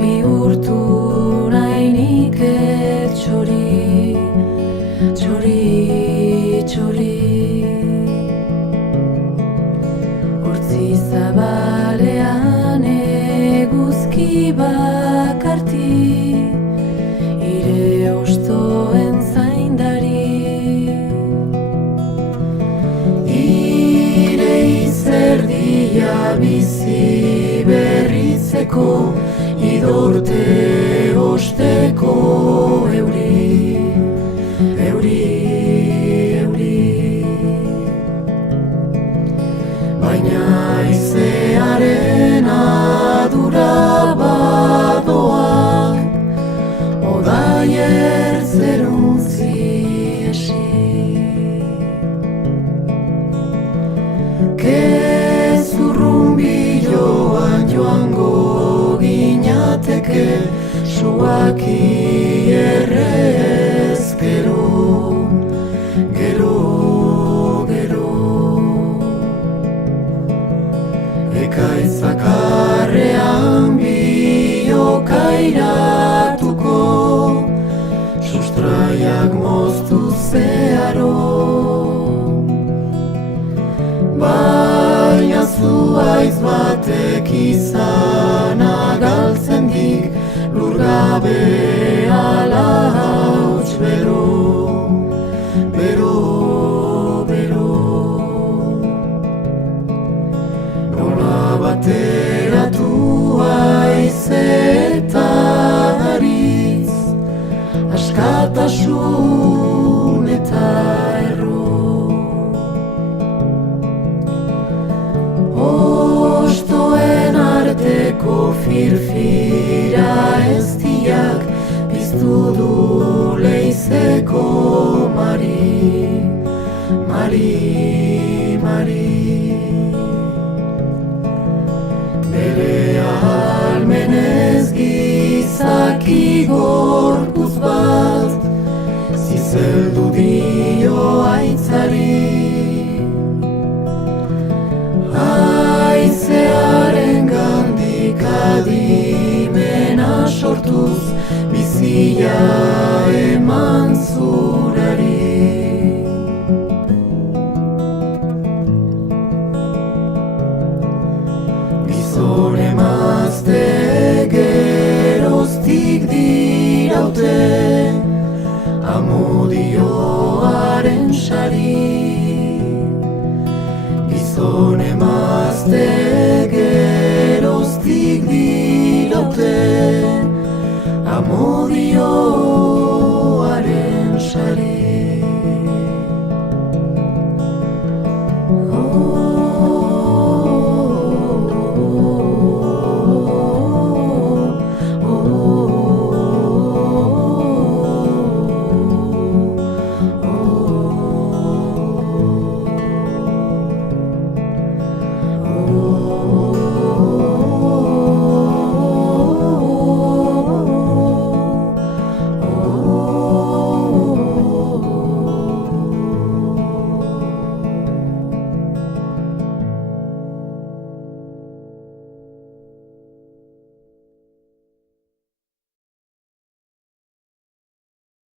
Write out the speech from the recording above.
bihurtu nahi nik txori, txori, txori. Hortzi zabalean eguzki bakarti, ire ostoen zaindari. Ire izerdia bizi berritzeko, idorte osteko euri, euri, euri. Baina izearen adura badoa, odai ertzeruntzi esi. Kezurrunbiloan joango ginateke, suaki errez gero, gero, gero. Ekaitzakarrean biokairatuko, sustraiak moztu zeharo. Baina zuhaitz batek izana galtzen dik, lurgabe ala hauts bero, bero, bero. Nola bateratu haize eta haritz, askatasun eta erro. Ostoen arteko firfira eztiak piztu du leizeko mari, mari, mari. Bere ahalmenez gizaki gorpuz bat, zizeldu dio aitzari. Haizearen gandik adimena sortuz, bizia eman zurari. Gizon emazte geroztik diraute, amodioaren sari. Gizon emazte geroztik diraute, amodio